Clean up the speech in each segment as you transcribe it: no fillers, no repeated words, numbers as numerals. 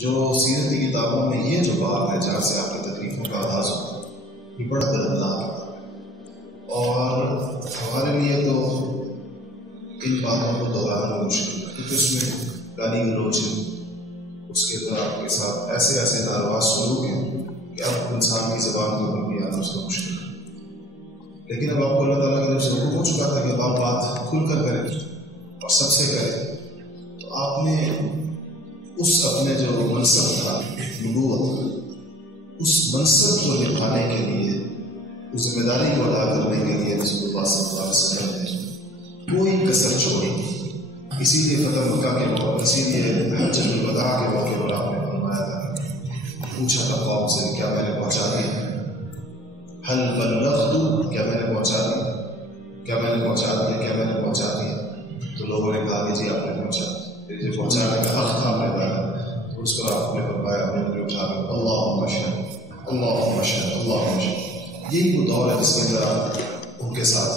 جو سیرت کی کتابوں میں یہ جو بات ہے جہاں سے آپ کی تکلیفوں کا آغاز ہو، یہ بڑا دردناک ہے اور ہمارے لیے تو ان باتوں کو دہرانا مشکل ہے، کیونکہ اس میں گالی گلوچ اس کے طرح آپ کے ساتھ ایسے ناروا سلوک ہیں کہ اب انسان کی زبان کو بھی آنا اس کا مشکل ہے۔ لیکن اب آپ کو اللہ تعالیٰ کی طرف سے حکم ہو چکا تھا کہ اب آپ بات کھل کر کریں اور سب سے کریں، تو آپ نے اس اپنے جو منصب تھا نبوت، اس منصب کو نبھانے کے لیے، اس ذمہ داری کو ادا کرنے کے لیے رسول اللہ صلی اللہ علیہ وسلم نے کوئی کسر چھوڑی۔ اسی لیے فتح مکہ کے موقع، اسی لیے حجۃ الوداع کے موقع پر آپ نے فرمایا تھا، پوچھا تھا قوم سے کیا میں نے پہنچا دیا، حل بلغت، کیا میں نے پہنچا دیا، کیا میں نے پہنچا دیا، کیا میں نے پہنچا دیا؟ تو لوگوں نے کہا کہ جی آپ نے پہنچا، جو پہنچانے کا حق تھا آپ نے کہا، تو اس پر آپ نے فرمایا اپنے انگلی اٹھا کر اللہم اشہد اللہم اشہد اللہم اشہد۔ یہی وہ دور ہے جس کے اندر ان کے ساتھ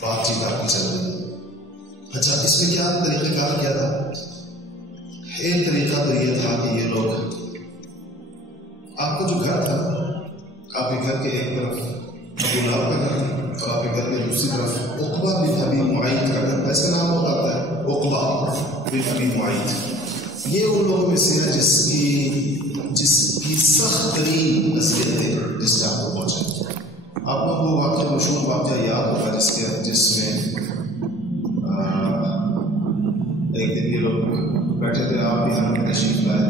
بات چیت آپ کی چل رہی ہے۔ اچھا، اس میں کیا طریقہ کار کیا تھا؟ ایک طریقہ تو یہ تھا کہ یہ لوگ، آپ کا جو گھر تھا، آپ کے گھر کے ایک طرف ابو لہب کا گھر اور آپ کے گھر کے دوسری طرف عقبہ بن ابی معیط کا گھر، ایسے نام ہوتا ہے عقبہ بن ابی معیط۔ یہ ان لوگوں میں سے ہے جس کی سخت ترین نصیحت ہے جس سے آپ کو پہنچا۔ آپ لوگوں کو واقعہ مشہور واقعہ یاد ہوگا جس میں ایک دن یہ لوگ بیٹھے تھے، آپ بھی ہم نے تشریف لائے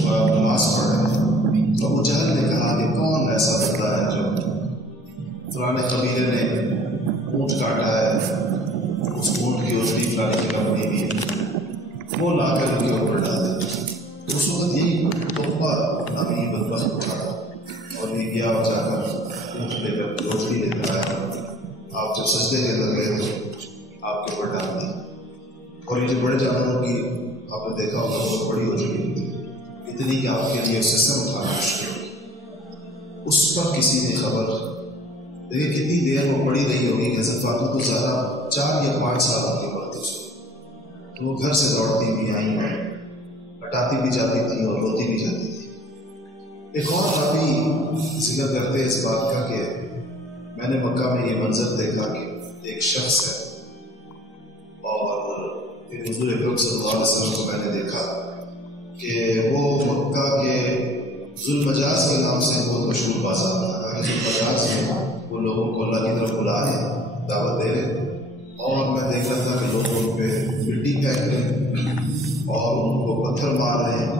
اور آپ نماز پڑھ رہے ہیں، تو ابو جہل نے کہا کہ کون ایسا بندہ ہے جو فلانے قبیلے نے اونٹ کاٹا ہے، اس اونٹ کی اوجڑی فلانے جگہ بنی ہوئی ہے، وہ لا کر ان کے اوپر ڈال دے۔ تو اس وقت یہی عقبہ نامی بدبخت اٹھا اور یہ گیا اور جا کر اونٹ لے کر اوجڑی لے کر آیا، آپ جب سجدے کے اندر گئے تو آپ کے اوپر ڈال دی۔ اور یہ جو بڑے جانوروں کی آپ نے دیکھا ہوگا بہت بڑی ہو چکی ہوتی ہے، اتنی کہ آپ کے لیے اسے سر اٹھانا مشکل۔ اس پر کسی نے خبر، دیکھیے کتنی دیر وہ پڑی رہی ہوگی کہ حضرت فاطمہ تو زیادہ 4 یا 5 سال کی عمر تھی اس وقت، تو وہ گھر سے دوڑتی بھی آئی ہیں، ہٹاتی بھی جاتی تھی اور روتی بھی جاتی تھی۔ ایک اور راوی ذکر کرتے اس بات کا کہ میں نے مکہ میں یہ منظر دیکھا کہ ایک شخص ہے اور حضور اکرم صلی اللہ علیہ وسلم کو میں نے دیکھا کہ وہ مکہ کے ذوالمجاز کے نام سے بہت مشہور بازار تھا، ذوالمجاز میں وہ لوگوں کو اللہ کی طرف بلا رہے ہیں، دعوت دے رہے ہیں، اور میں دیکھ رہا تھا کہ لوگ ان پہ مٹی پھینک رہے ہیں اور ان کو پتھر مار رہے ہیں،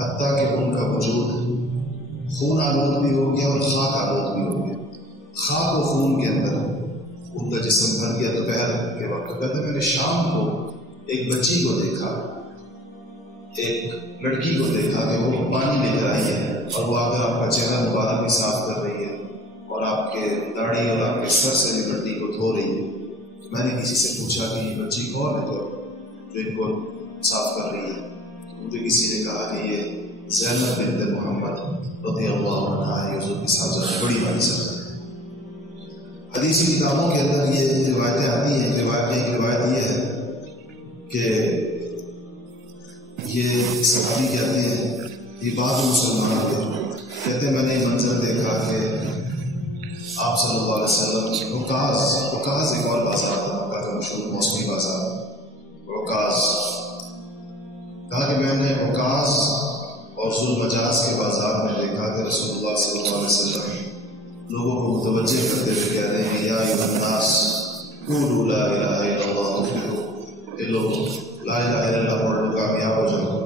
حتیٰ کہ ان کا وجود خون آلود بھی ہو گیا اور خاک آلود بھی ہو گیا۔ خاک و خون کے اندر ان کا جسم بھر گیا۔ دوپہر کے وقت کہتے میں نے شام کو ایک بچی کو دیکھا، ایک لڑکی کو دیکھا کہ وہ پانی لے کر آئی ہے اور وہ آ کر آپ کا چہرہ مبارک بھی صاف کر رہی ہے اور آپ کے داڑھی اور آپ کے سر سے بھی مٹی کو دھو رہی ہے۔ میں نے کسی سے پوچھا کہ یہ بچی کون ہے جو ان کو صاف کر رہی ہے؟ تو مجھے کسی نے کہا کہ یہ زینب بنت محمد رضی اللہ عنہا ہے، حضور کی صاحبزادہ بڑی بھاری صاحب۔ حدیثی کتابوں کے اندر یہ روایتیں آتی ہیں، ایک روایت یہ ہے کہ یہ صحابی کہتے ہیں، یہ بعض مسلمان کہتے ہیں میں نے یہ منظر دیکھا کہ آپ صلی اللہ علیہ وسلم عکاظ ایک اور بازار تھا، مکہ کا مشہور موسمی بازار عکاظ، کہا کہ میں نے عکاظ اور ذوالمجاز کے بازار میں دیکھا کہ رسول اللہ صلی اللہ علیہ وسلم لوگوں کو متوجہ کرتے ہوئے کہہ رہے ہیں یا ایھا الناس قولوا لا الہ الا اللہ تفلحوا، کہ لوگ لا الہ الا اللہ پڑھ لو کامیاب ہو جاؤ۔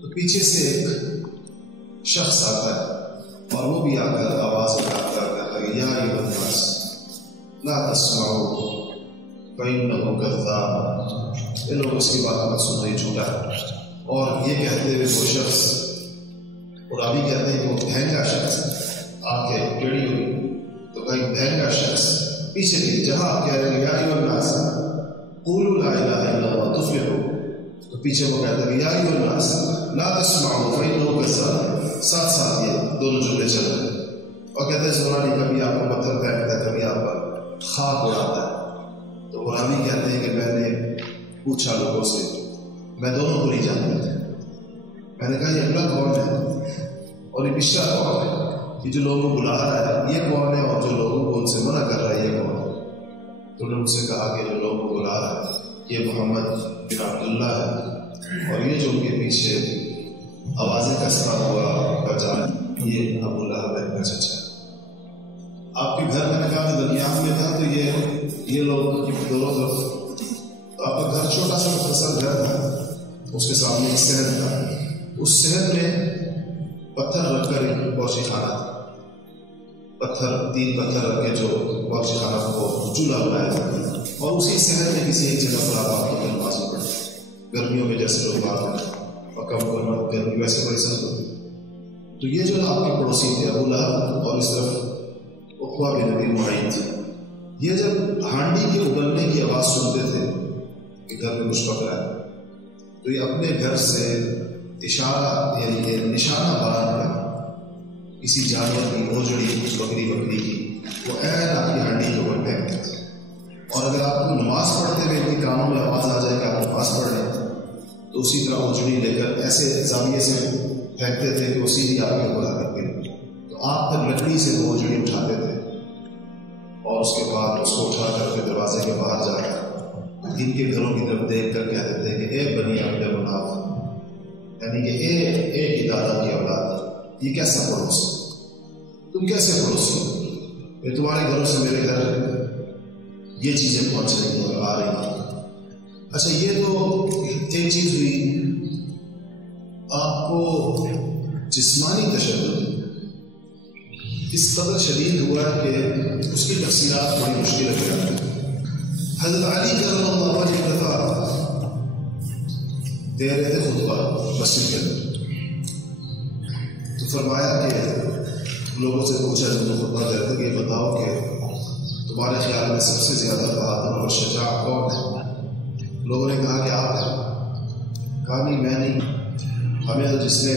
تو پیچھے سے ایک شخص آتا ہے اور وہ بھی آ کر آواز اٹھاتا ہے یا ایھا الناس لا تسمعوا فإنہ کذاب، یہ لوگ اس کی بات مت سنو، یہ جھوٹا ہے۔ اور یہ کہتے ہوئے وہ شخص، اور ابھی کہتے ہیں کہ وہ بہنگا شخص آ کے ٹیڑھی ہوئی، تو کہیں بہنگا شخص پیچھے بھی جہاں آپ کہہ رہے ہیں یا ایھا الناس قولوا لا الہ الا اللہ تفلحوا، تو پیچھے وہ کہتا ہے یا ایھا الناس لا تسمعوا فإنہ کذاب، ساتھ ساتھ یہ دونوں جملے چل رہے ہیں، اور کہتے ہیں زورانی کبھی آپ کو پتھر پھینکتا ہے، کبھی آپ پر خاک اڑاتا ہے۔ تو غلامی کہتے ہیں کہ میں نے پوچھا لوگوں سے، میں دونوں کو نہیں جانتا تھا، میں نے کہا یہ اگلا کون ہے اور یہ پچھلا کون ہے؟ یہ جو لوگوں کو بلا رہا ہے یہ کون ہے اور جو لوگوں کو ان سے منع کر رہا ہے یہ کون ہے؟ تو انہوں نے ان سے کہا کہ جو لوگوں کو بلا رہا ہے یہ محمد بن عبداللہ ہے اور یہ جو ان کے پیچھے آوازیں کستا ہوا بجا یہ ابو لہب کا چچا ہے۔ آپ کے گھر میں نے کہا کہ درمیان میں تھا تو یہ لوگ دونوں طرف، تو آپ کا گھر چھوٹا سا مختصر گھر تھا، اس کے سامنے ایک صحن تھا، اس صحن میں پتھر رکھ کر ایک باورچی خانہ تھا، تین پتھر رکھ کے جو باورچی خانہ کو چولہا بنایا تھا، اور اسی صحن میں کسی ایک جگہ پر آپ کو نماز پڑھیں۔ گرمیوں میں جیسے لوگ بات کریں پکا مکمل گرمی ویسے بڑی سخت ہوتی، تو یہ جو آپ کے پڑوسی تھے ابو لہب اور اس طرف عقبہ بن ابی معیط تھے، یہ جب ہانڈی کے اگلنے کی آواز سنتے تھے کہ گھر میں کچھ پک رہا ہے تو یہ اپنے گھر سے اشارہ یعنی نشانہ باندھ کر کسی جانور کی اوجڑی بکری کی وہ عین آپ کی ہانڈی کے اوپر پھینکتے تھے، اور اگر آپ کو نماز پڑھتے ہوئے اتنی کانوں میں آواز آ جائے کہ آپ نماز پڑھ رہے ہیں تو اسی طرح اوجڑی لے کر ایسے زاویے سے پھینکتے تھے کہ وہ سیدھی آپ کے اوپر آ کر گئی، تو آپ پھر لکڑی سے وہ اوجڑی اٹھاتے تھے اور اس کے بعد اس کو اٹھا کر کے دروازے کے باہر جا کر ان کے گھروں کی طرف دیکھ کر کہتے تھے کہ اے بنی عبد مناف، یعنی کہ اے کی دادا کی اولاد، یہ کیسا پڑوس ہے؟ تم کیسے پڑوسی ہو؟ یہ تمہارے گھروں سے میرے گھر یہ چیزیں پہنچ رہی ہیں اور آ رہی ہیں۔ اچھا یہ تو ایک چیز ہوئی، آپ کو جسمانی تشدد اس قدر شدید ہوا کہ اس کی تفصیلات بڑی مشکل ہو جاتی ہیں۔ حضرت علی کرم اللہ وجہ ایک دفعہ دے رہے تھے خطبہ مسجد کے اندر، تو فرمایا کہ لوگوں سے پوچھا جب وہ خطبہ دیتے کہ یہ بتاؤ کہ تمہارے خیال میں سب سے زیادہ بہادر اور شجاع کون ہے؟ لوگوں نے کہا کہ آپ ہیں۔ کہا نہیں میں نہیں، ہمیں تو جس نے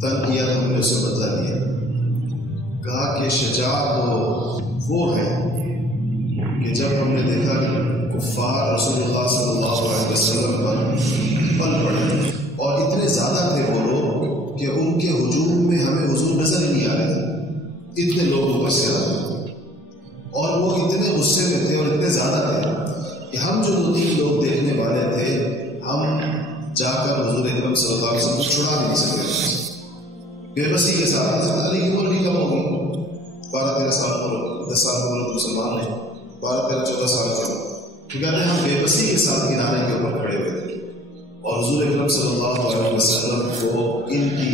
تنگ کیا تو ہم نے اسے بدلہ دیا۔ کہا کہ شجاع تو وہ ہے کہ جب ہم نے دیکھا کہ کفار رسول اللہ صلی اللہ علیہ وسلم پر پل پڑے اور اتنے زیادہ تھے وہ لوگ کہ ان کے ہجوم میں ہمیں حضور نظر ہی نہیں آ رہے تھے، اتنے لوگ اوپر سے آ رہے تھے اور وہ اتنے غصے میں تھے اور اتنے زیادہ تھے کہ ہم جو 2-3 لوگ دیکھنے والے تھے ہم جا کر حضور اکرم صلی اللہ علیہ وسلم کو چھڑا بھی نہیں سکتے، بے بسی کے ساتھ۔ حضرت علی کی عمر بھی کم ہوگی، 12-13 سال پر 10 سال پر مسلمان نے 12-13-14 سال کے، تو کہتے ہیں ہم بے بسی کے ساتھ کنارے کے اوپر کھڑے ہوئے تھے اور حضور اکرم صلی اللہ علیہ وسلم کو ان کی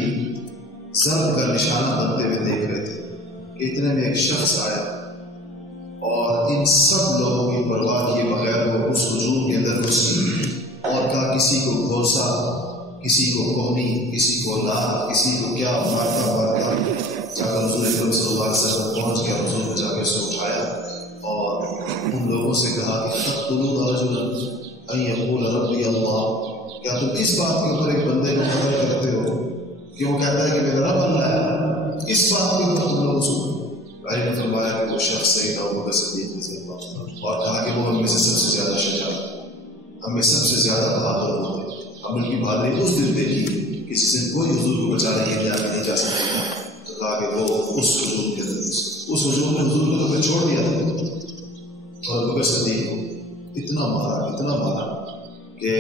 ضرب کا نشانہ بنتے ہوئے دیکھ رہے تھے کہ اتنے میں ایک شخص آیا اور ان سب لوگوں کی پرواہ کیے بغیر وہ اس ہجوم کے اندر گھس گئی اور کہا کسی کو گھوسا، کسی کو قومی، کسی کو لال، کسی کو کیا مارتا جا کر حضور اکرم صلی اللہ علیہ وسلم پہنچ گیا، حضور نے جا کے اسے اٹھایا اور ان لوگوں سے کہا کہ تقتلون رجلا ان یقول ربی اللہ، کیا تم اس بات کے اوپر ایک بندے کو قتل کرتے ہو کہ وہ کہتا ہے کہ میرا رب اللہ ہے، اس بات کے اوپر تم لوگ سنو؟ بھائی نے فرمایا کہ وہ شخص سیدنا ابوبکر صدیق رضی اللہ عنہ، اور کہا کہ وہ ہم میں سے سب سے زیادہ شجاع، ہم میں سب سے زیادہ بہادر ہوتے، ہم ان کی بہادری اس دن دیکھی کسی سے کوئی حضور کو بچانے کے لیے آگے نہیں جا سکتا، تو کہا کہ وہ اس ہجوم کے اندر اس ہجوم نے حضور کو تو پھر چھوڑ دیا اور ابوبکر صدیق کو اتنا مارا کہ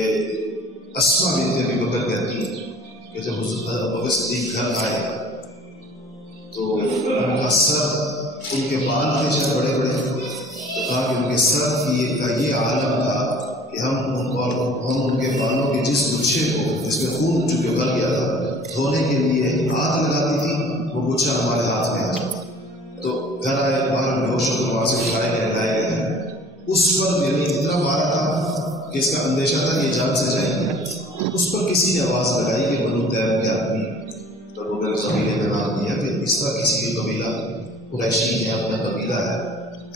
اسماء بنت ابی بکر کہتی ہیں کہ جب ابوبکر صدیق گھر آئے تو ان کا سر، ان کے بال تھے شاید بڑے بڑے، تو کہا کہ ان کے سر کا یہ عالم تھا کہ ہم ان کے بالوں کے جس گچھے کو جس میں خون چونکہ ابھر گیا تھا دھونے کے لیے ہاتھ لگاتی تھی وہ گچھا ہمارے ہاتھ میں آ جاتا، تو گھر آئے باہر بے ہوش ہو کر وہاں سے اٹھائے گئے لائے گئے، اس پر یعنی اتنا مارا تھا کہ اس کا اندیشہ تھا کہ یہ جان سے جائیں گے، اس پر کسی نے آواز لگائی کہ بنو تیم کے آدمی، تو وہ میرے قبیلے کا نام دیا کہ اس طرح کسی کے قبیلہ قریشی ہے، اپنا قبیلہ ہے،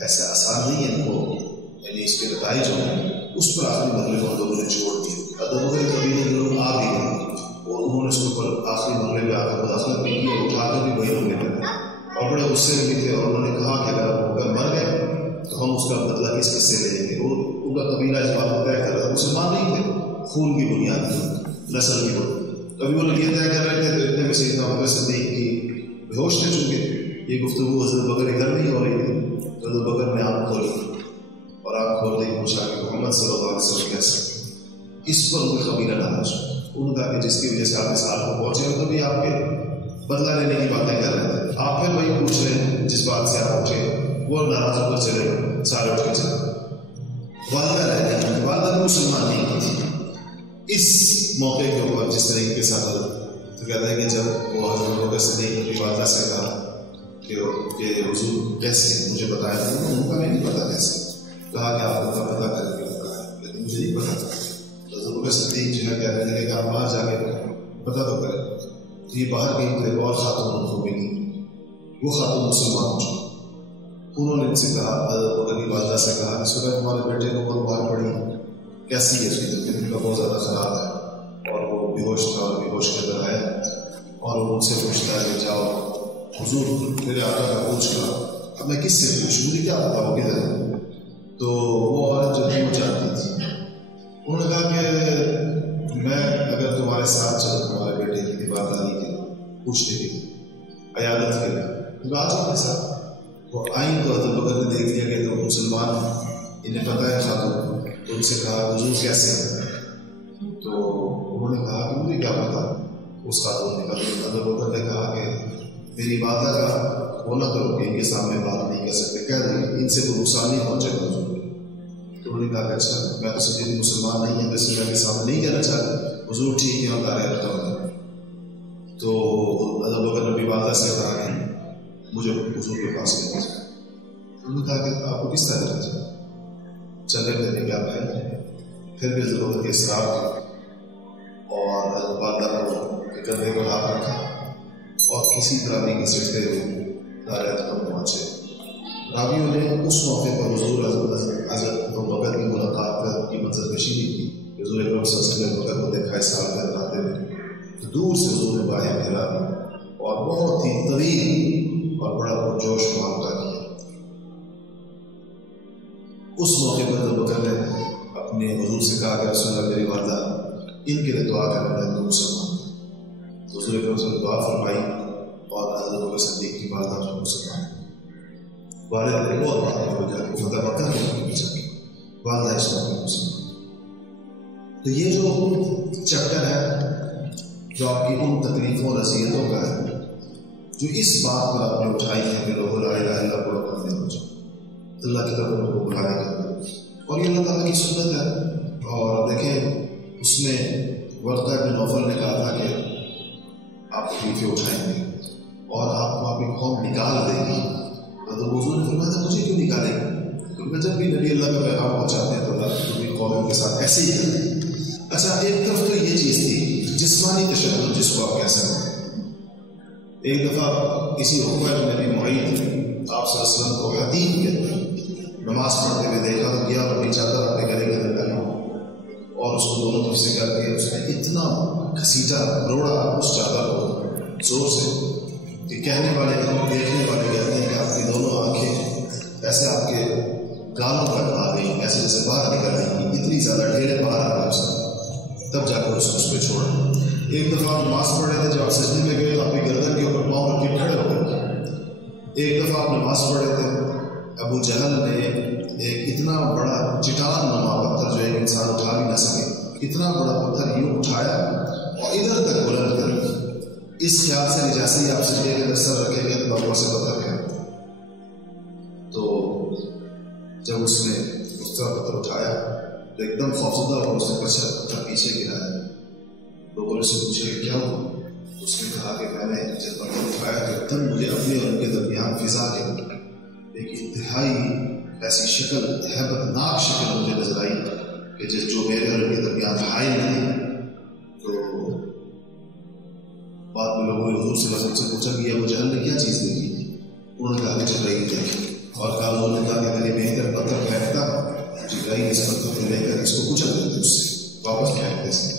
ایسا آسان نہیں ہے ان کو، یعنی اس کے نتائج جو ہیں اس پر آخری مرحلے کو لوگوں نے چھوڑ دیا، ادب کے قبیلے کے لوگ آ بھی گئے اور انہوں نے اس کے اوپر آخری مرحلے میں آ کر مداخلت بھی کی اور اٹھا کر بھی وہی لوگ لے گئے اور بڑے غصے میں بھی تھے، اور انہوں نے کہا کہ اگر مر گئے تو ہم اس کا بدلہ کس کس سے لیں گے، اور ان کا قبیلہ اس بات کو طے کر رہا تھا، مسلمان نہیں تھے، خون کی بنیاد تھی، نسل کی بنیاد، کبھی وہ لوگ یہ طے کر رہے تھے تو اتنے میں سیدنا ابوبکر صدیق کی بیہوش تھے، چونکہ یہ گفتگو حضرت بکر ادھر نہیں ہو رہی تھی. حضرت بکر نے آنکھ کھولی اور آنکھ کھول دی پوچھا کہ محمد صلی اللہ علیہ وسلم کیسے؟ اس پر ان کا قبیلہ ناراض. انہوں نے کہا کہ جس کی وجہ سے آپ اس حال کو پہنچے ہو، تو بھی آپ کے بدلہ لینے کی باتیں کر رہے تھے. آپ پھر وہی پوچھ رہے ہیں جس بات سے آپ اٹھے، وہ ناراض ہو کر چلے گئے، سارے اٹھ کے چلے. والدہ رہ گئی، والدہ بھی مسلمان نہیں کی تھی. اس موقع کے اوپر جس طرح کے ساتھ تو کہتا ہے کہ جب وہ حضرت ابوبکر صدیق اپنی والدہ سے کہا کہ حضور کیسے مجھے بتایا تھا، ان کا نہیں پتا کیسے. کہا کہ آپ کا پتہ کر کے بتایا، لیکن مجھے نہیں پتا تھا. حضرت ابوبکر صدیق جو ہے کہتے ہیں کہ آپ باہر جا کے پتہ تو کریں. یہ باہر گئی تو ایک اور خاتون کو ملی، وہ خاتون مسلمان ہو چکی. انہوں نے ان سے کہا، حضرت ابوبکر کی والدہ سے کہا کہ صبح تمہارے بیٹے کو بہت باہر پڑی، کیسی ہے؟ اس کی طبیعت ان کا بہت زیادہ خراب ہے اور وہ بیہوش تھا اور بیہوش کے اندر آیا. اور وہ ان سے پوچھتا ہے کہ جاؤ حضور میرے آقا کا پوچھ کر، اب میں کس سے پوچھوں، مجھے کیا پتا وہ کدھر ہے؟ تو وہ عورت جو تھی وہ جانتی تھی. انہوں نے کہا کہ میں اگر تمہارے ساتھ چلوں تمہارے بیٹے کی دیوارداری کے پوچھنے کے لیے، عیادت کے لیے، آ جاؤ میرے ساتھ. وہ آئیں تو حضرت بکر نے دیکھ لیا کہ تو مسلمان انہیں پتہ ہے خاتون، تو ان سے کہا حضور کیسے ہیں؟ تو انہوں نے کہا کہ مجھے کیا پتا. اس خاتون نے کہا، حضرت بکر نے کہا کہ میری والدہ کا وہ نہ کرو کہ ان کے سامنے بات نہیں کر سکتے، کہہ دیں ان سے کوئی نقصان نہیں پہنچے گا حضور. تو انہوں نے کہا کہ اچھا میں تو سچی مسلمان نہیں ہے، ویسے میں کے سامنے نہیں کہنا چاہتا. حضور ٹھیک ہے بتا رہے رکھتا ہوں. تو حضرت بکر نے اپنی والدہ سے کہا کہ مجھے حضور کے پاس لے جائے. انہوں نے کہا کہ آپ کو کس طرح لے جائے؟ چلے دینے کے آپ ہیں. پھر بھی حضرت بکر کے اصرار تھا اور حضرت والدہ کو کندھے کو ہاتھ رکھا اور کسی طرح نہیں گھسٹتے ہوئے دار تک پہنچے. راویوں نے اس موقع پر حضور حضرت بکر کی ملاقات کی منظر کشی نہیں کی. حضور اکرم صلی اللہ علیہ وسلم نے بکر کو دیکھا اس حال میں آتے ہوئے تو دور سے حضور نے باہیں پھیلا دی اور بہت ہی طویل اور بڑا پرجوش معاملہ کیا. اس موقع پر حضرت بکر نے اپنے حضور سے کہا کہ رسول اللہ میری والدہ ان کے لیے دعا کرنا ہے، تو مسلمان. حضور اکرم صلی اللہ علیہ وسلم دعا فرمائی اور حضرت ابوبکر صدیق کی والدہ جو مسلمان والد نے بہت بات ہو جائے وہ فتح مکہ کے پیچھے والدہ اس موقع مسلمان. تو یہ جو چیپٹر ہے جو آپ کی ان تکلیفوں اور اذیتوں کا ہے، جو اس بات پر آپ نے اٹھائی ہے کہ لوگ لا الہ الا اللہ پڑھ کرنے ہو جائے، اللہ کی طرف ان کو بلایا کرنا. اور یہ اللہ تعالیٰ کی سنت ہے. اور دیکھیں اس میں ورقہ بن نوفل نے کہا تھا کہ آپ تکلیفیں اٹھائیں گے اور آپ کو آپ کی قوم نکال دے گی. تو حضور نے فرمایا تھا مجھے کیوں نکالے گا؟ کیونکہ جب بھی نبی اللہ کا پیغام پہنچاتے ہیں تو اللہ کی پوری قوم کے ساتھ ایسے ہی کرتے ہیں. اچھا ایک طرف تو یہ چیز تھی جسمانی تشدد جس کو آپ کہہ سکتے ہیں. ایک دفعہ کسی حکومت میں بھی معید آپ صلی اللہ علیہ وسلم کو حدید کے نماز پڑھتے ہوئے دیکھا تو گیا اور اپنی چادر اپنے گلے کے اندر ڈالی اور اس کو دونوں طرف سے کر کے اس نے اتنا گھسیٹا روڑا اس چادر کو زور سے کہ کہنے والے دیکھنے والے کہتے ہیں کہ آپ کی دونوں آنکھیں ایسے آپ کے گالوں پر آ گئی، ایسے جیسے باہر نکل آئی، اتنی زیادہ ڈھیرے باہر آ گئے اس نے. تب جا کر اس پہ چھوڑا. ایک دفعہ آپ نماز پڑھ رہے تھے، جب آپ سجدے میں گئے تو آپ کی گردن کے اوپر پاؤں رکھ کے کھڑے ہو گئے. ایک دفعہ آپ نماز پڑھ رہے تھے، ابو جہل نے ایک اتنا بڑا چٹان نما پتھر جو ایک انسان اٹھا بھی نہ سکے، اتنا بڑا پتھر یوں اٹھایا اور ادھر تک بلند کر اس خیال سے جیسے ہی آپ سجدے کے اندر سر رکھیں گے تو اوپر سے پتھر گیا. تو جب اس نے اس طرح پتھر اٹھایا تو ایک دم خوفزدہ اور اس نے پتھر پیچھے گرایا. لوگوں نے سے پوچھا کہ کیا ہوا؟ اس نے کہا کہ میں نے جب پتھر اٹھایا تو ایک دم مجھے اپنے اور ان کے درمیان فضا کے ایک انتہائی ایسی شکل، ہیبت ناک شکل مجھے نظر آئی کہ جو میرے اور ان کے درمیان حائل نہیں. تو بعد میں لوگوں نے حضور صلی اللہ علیہ وسلم سے پوچھا کہ ابو جہل نے کیا چیز دیکھی؟ انہوں نے کہا کہ جبرائیل دیکھی. اور کہا انہوں نے کہا کہ میری بہتر پتھر پھینکتا، جبرائیل اس پتھر کو لے کر اس کو کچل دیتے، اس سے واپس پھینکتے.